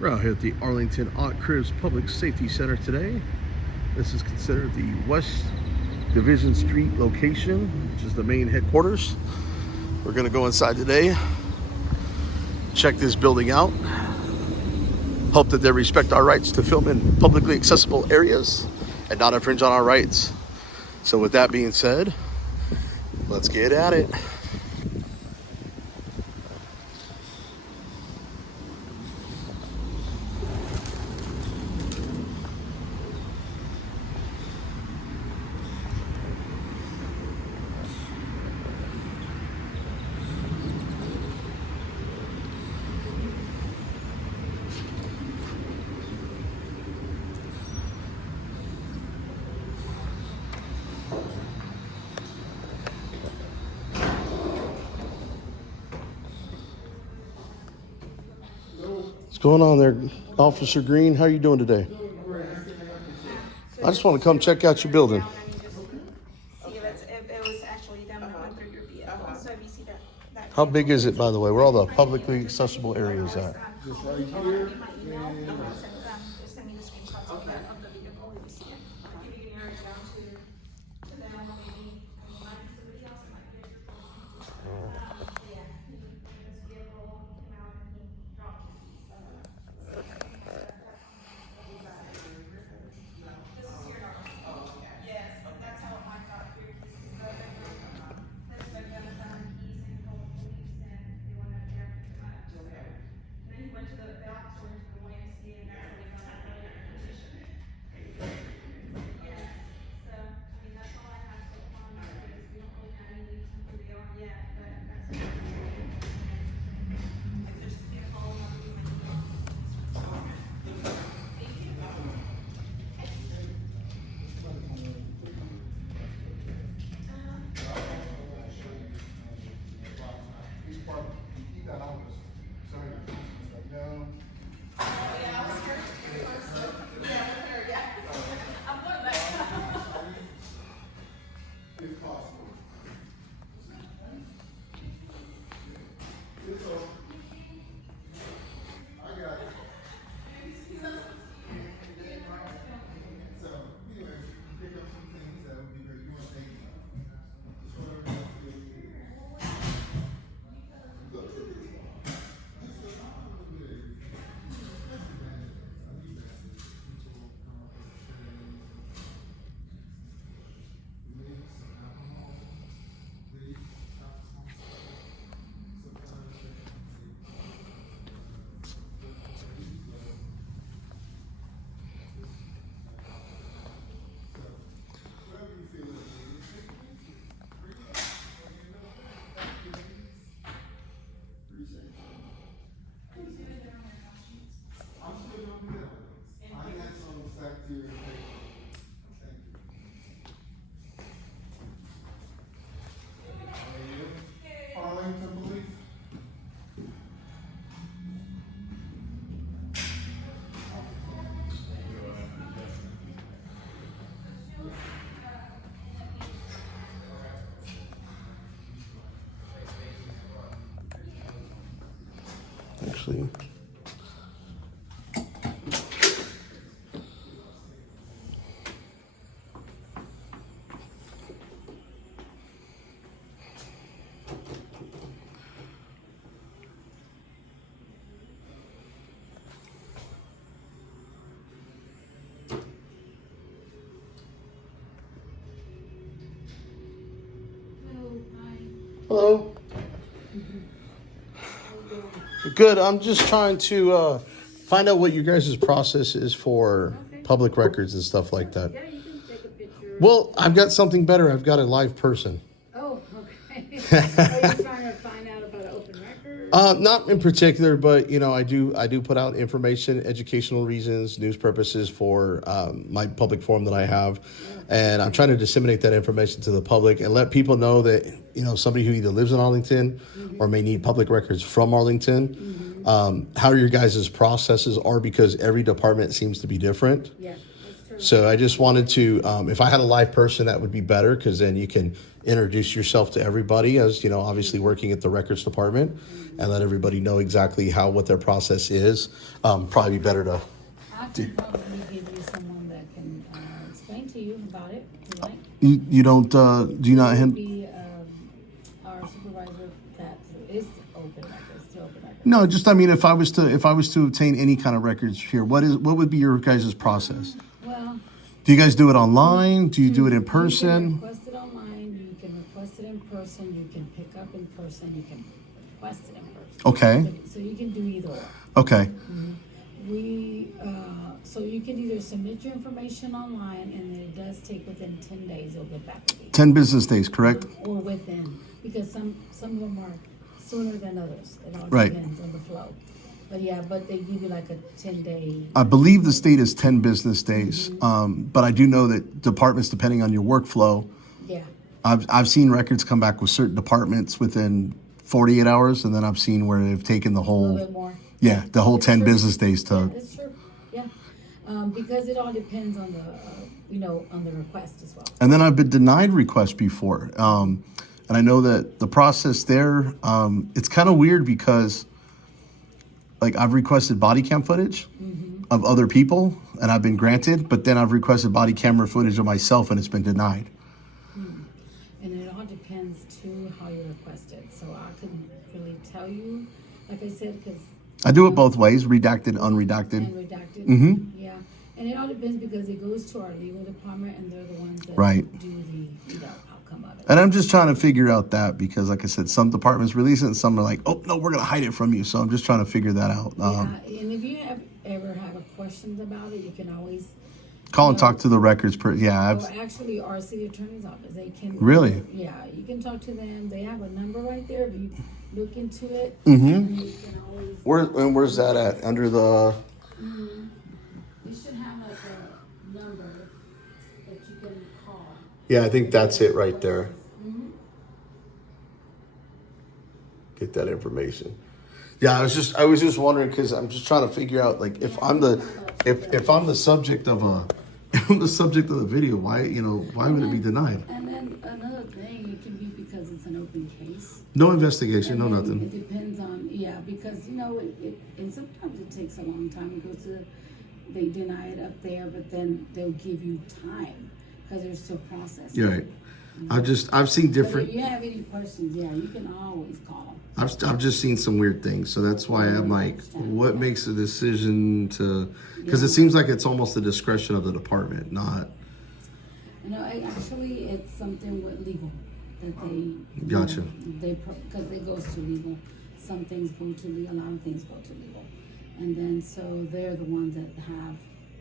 We're out here at the Arlington Cribs Public Safety Center today. This is considered the West Division Street location, which is the main headquarters. We're gonna go inside today, check this building out, hope that they respect our rights to film in publicly accessible areas and not infringe on our rights. So with that being said, let's get at it. What's going on there, Officer Green? How are you doing today? I just want to come check out your building. See if it was actually them that went through your vehicle. So if you see that How big is it, by the way? Where all the publicly accessible areas at? Just right here. Just send me the screenshots of the vehicle and you see it. If you can narrow it down to them, maybe somebody else might be able to. Yeah, this vehicle came out and he dropped his keys. This is your normal. Yes, but that's how it might got your keys. This victim found keys and told the police and they went up there. And then he went to the officer went to the YMCA and that's how they found out earlier position. Yeah, so, I mean, that's all I have so far, because we don't really have any leads on who they are yet, but that's. If there's a call, I'll do my Thank you. Arlington Police. Actually, hello. Good. I'm just trying to find out what you guys' process is for public records and stuff like that. Yeah, you can take a picture. Well, I've got something better. I've got a live person. Oh, okay. Are you trying to find out about an open record? Not in particular, but you know, I do put out information, educational reasons, news purposes for my public forum that I have, and I'm trying to disseminate that information to the public and let people know that, you know, somebody who either lives in Arlington or may need public records from Arlington, how your guys' processes are, because every department seems to be different. Yeah, that's true. So I just wanted to, if I had a live person, that would be better, because then you can introduce yourself to everybody as, you know, obviously working at the records department, and let everybody know exactly what their process is. Probably be better to, I can probably give you someone that can explain to you about it, if you like. you don't, do you not, It would be our supervisor that is open records, still open records. no, just, I mean, if I was to obtain any kind of records here, what would be your guys' process? Well, Do you guys do it online? Do you do it in you can person? request it online, you can request it in person, you can pick up in person, you can request it in person. Okay, So you can do either or. okay, So you can either submit your information online, and then it does take within 10 days, it'll get back to you. 10 business days, correct? Or within, because some of them are sooner than others. It all Right. depends on the flow. But yeah, but they give you like a 10-day. I believe the state is 10 business days, but I do know that departments, depending on your workflow, Yeah. I've seen records come back with certain departments within 48 hours, and then I've seen where they've taken the A little whole, bit more. yeah, the whole It's 10 true. business days Yeah, to, it's true. Yeah. Because it all depends on the, on the request as well. and then I've been denied requests before. And I know that the process there, it's kind of weird because, like, I've requested body cam footage of other people, and I've been granted, but then I've requested body camera footage of myself, and it's been denied. And it all depends too how you request it. So I couldn't really tell you, like I said, because. I do it both ways, redacted, unredacted. And redacted. Mhm. Yeah. And it all depends because it goes to our legal department, and they're the ones that Right. do the outcome of it. And I'm just trying to figure out that, because, like I said, some departments release it and some are like, oh, no, we're going to hide it from you. So I'm just trying to figure that out. Yeah, and if you ever have a questions about it, you can always Call and talk to the records. Yeah, or actually our city attorney's office. They can Really? Yeah, you can talk to them. They have a number right there. If you look into it, Mm-hmm. and you can always. Where's that at? Under the. You should have like a number that you can call. Yeah, I think that's it right there. Get that information. Yeah, I was just wondering, because I'm just trying to figure out, like, if I'm the subject of if I'm the subject of the video, why would it be denied? And then another thing, it can be because it's an open case. No investigation, no And then nothing. It depends on, because, and sometimes it takes a long time. It goes to, they deny it up there, but then they'll give you time because they're still processing. You're right. I've seen But different. if you have any questions, you can always call. I've just seen some weird things, so that's why I'm like, what makes a decision to? Because it seems like it's almost the discretion of the department, not. Actually, it's something with legal that they. Gotcha. Because it goes to legal. Some things go to legal, a lot of things go to legal. And then, so they're the ones that have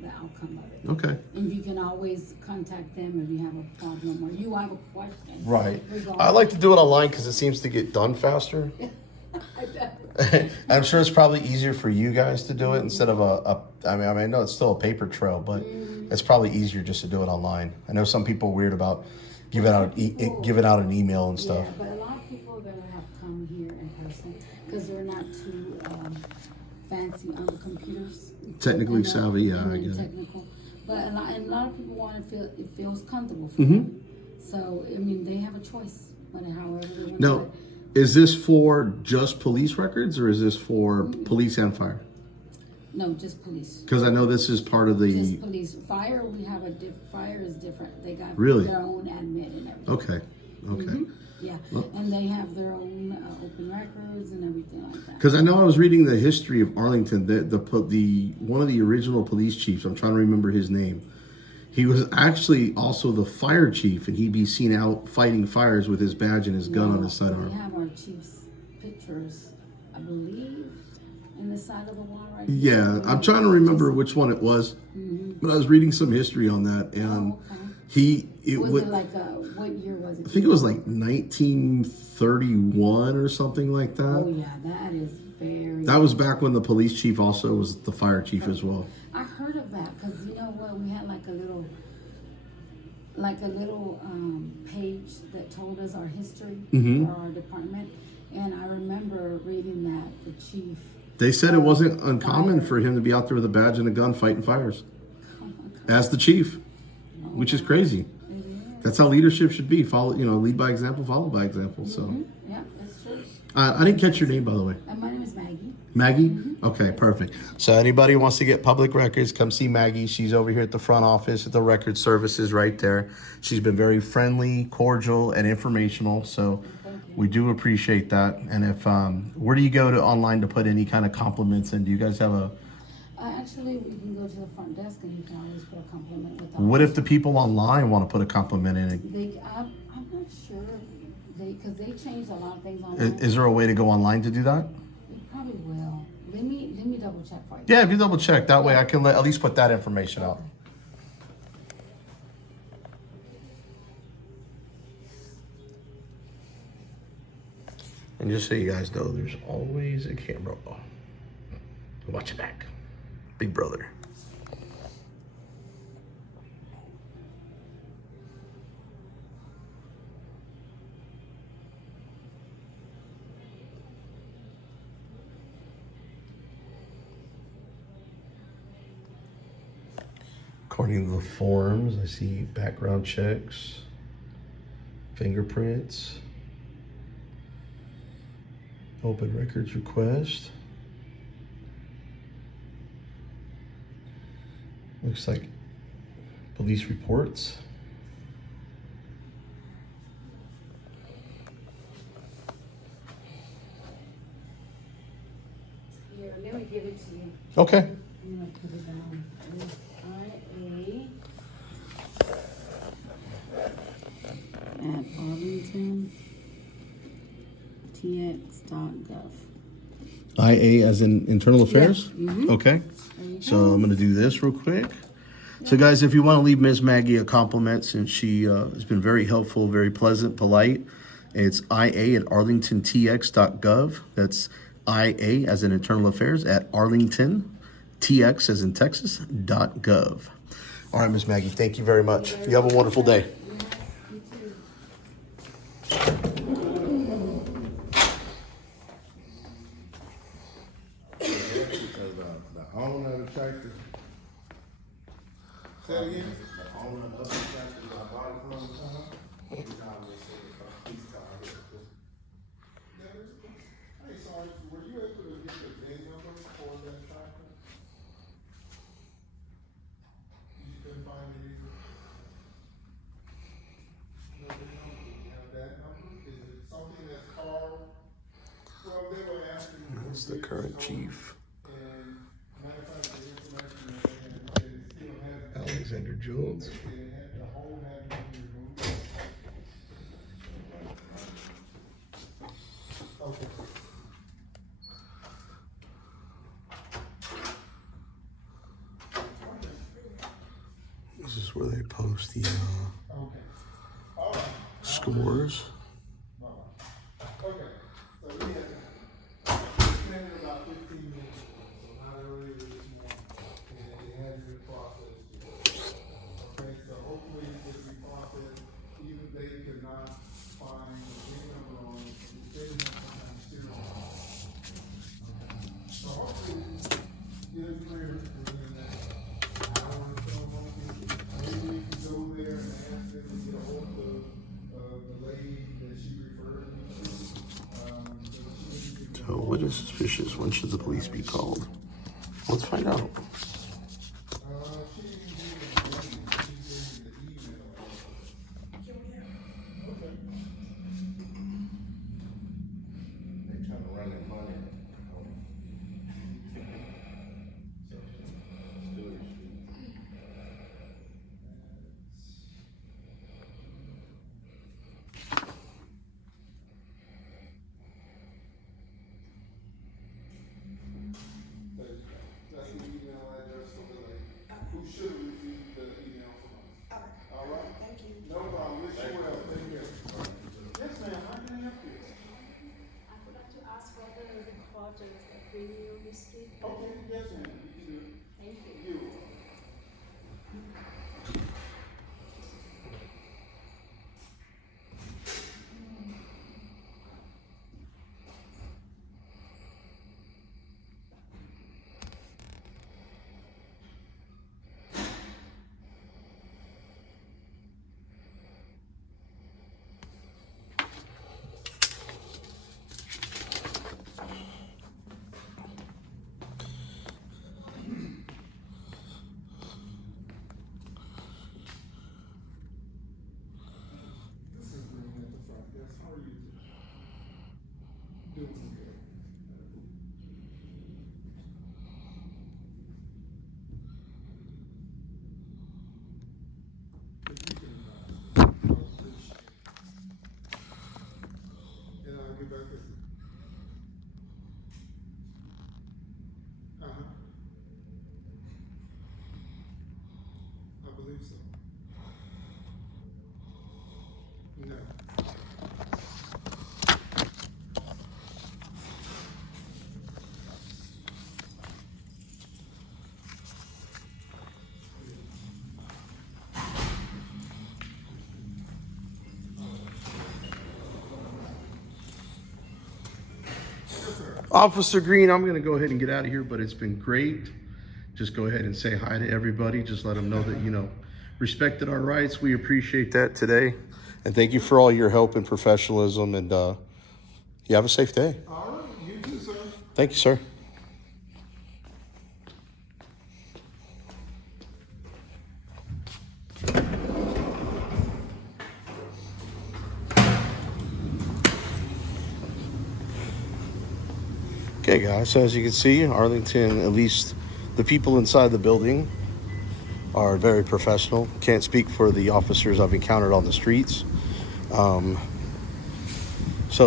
the outcome of it. Okay. And you can always contact them if you have a problem or you have a question. Right. Regarding- I like to do it online because it seems to get done faster. I'm sure it's probably easier for you guys to do it instead of I know it's still a paper trail, but it's probably easier just to do it online. I know some people are weird about giving out an email and stuff. Yeah, but a lot of people are gonna have come here in person because they're not too fancy on the computers. Technically And, savvy, yeah, and I get it. technical. But a lot of people want to feel it feels comfortable for Mm-hmm. them. So they have a choice, but however they want to do Now, it. is this for just police records, or is this for police and fire? No, just police. Because I know this is part of Just the. police. Fire, we have fire is different. They got Really? their own admin and everything. Okay. Yeah, Well- and they have their own open records and everything like that. Because I know I was reading the history of Arlington. The one of the original police chiefs. I'm trying to remember his name. He was actually also the fire chief, and he'd be seen out fighting fires with his badge and his gun on his We sidearm. have our chief's pictures, I believe, in the side of the wall right Yeah, I'm trying to remember which one it was, but I was reading some history on that, and Was would. it like what year was it? I think it was like 1931 or something like that. Oh yeah, that is very. That was back when the police chief also was the fire chief as well. I heard of that because you know what, we had like a little page that told us our history Mm-hmm. for our department, and I remember reading that the chief. They said it wasn't uncommon for him to be out there with a badge and a gun fighting fires. as the chief, which is crazy. It is. That's how leadership should be. Follow, lead by example, follow by example. So, Yeah, that's true. I didn't catch your name, by the way. My name is Maggie. Maggie? Okay, perfect. So anybody who wants to get public records, come see Maggie. She's over here at the front office at the record services right there. She's been very friendly, cordial, and informational. So we do appreciate that. And if where do you go to online to put any kind of compliments in? Do you guys have a Actually, we can go to the front desk and you can always put a compliment with what if the people online want to put a compliment in it? I'm not sure because they changed a lot of things online. Is there a way to go online to do that? We probably will. Let me double check for you. Yeah, if you double check, that way I can at least put that information out. And just so you guys know, there's always a camera. Watch your back. Big brother. According to the forms, I see background checks, fingerprints, open records request. Looks like police reports. Here, let me give it to you. Okay. I'm gonna put it down. It's IA at Arlington TX.gov. IA as in internal affairs? Yeah. Mhm. Okay. There you So go. I'm gonna do this real quick. So guys, if you want to leave Ms. Maggie a compliment, since she has been very helpful, very pleasant, polite, it's IA at arlingtontx.gov. That's IA as in internal affairs at Arlington, TX as in Texas, .gov. All right, Ms. Maggie, thank you very much. You have a wonderful day. The owner of the tractor. Say it again? The owner of the tractor that I bought it from, he called me and said, please call me. Hey, sorry, were you able to get the VIN number for that tractor? You couldn't find it either? No, VIN number, do you have that number? Is it something that's called? Well, they were asking. That's the current chief, And matter of fact, the information that they still have. Alexander Jones. They had the whole had been removed. Okay. This is where they post the Okay. All right. scores. Okay. So we had, spent about 15 minutes, so not earlier this morning, and it has been processed. Okay, so hopefully this will be processed, even if they could not find the VIN number on it, they didn't have some kind of serial number. Okay. So hopefully, get it cleared within that. I don't want to tell them, maybe we can go there and ask them to get a hold of the lady that she referred me to. So what is suspicious? When should the police be called? Let's find out. They trying to run their money. That's the email believe so. Yeah. Officer Green, I'm going to go ahead and get out of here, but it's been great. Just go ahead and say hi to everybody. Just let them know that, you know, respected our rights. We appreciate that today. And thank you for all your help and professionalism. And you have a safe day. All right, you too, sir. Thank you, sir. Okay, guys, so as you can see, Arlington, at least the people inside the building are very professional. Can't speak for the officers I've encountered on the streets. So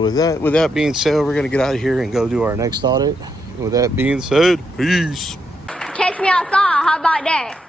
with that being said, we're going to get out of here and go do our next audit. With that being said, peace. Catch me outside. How about that?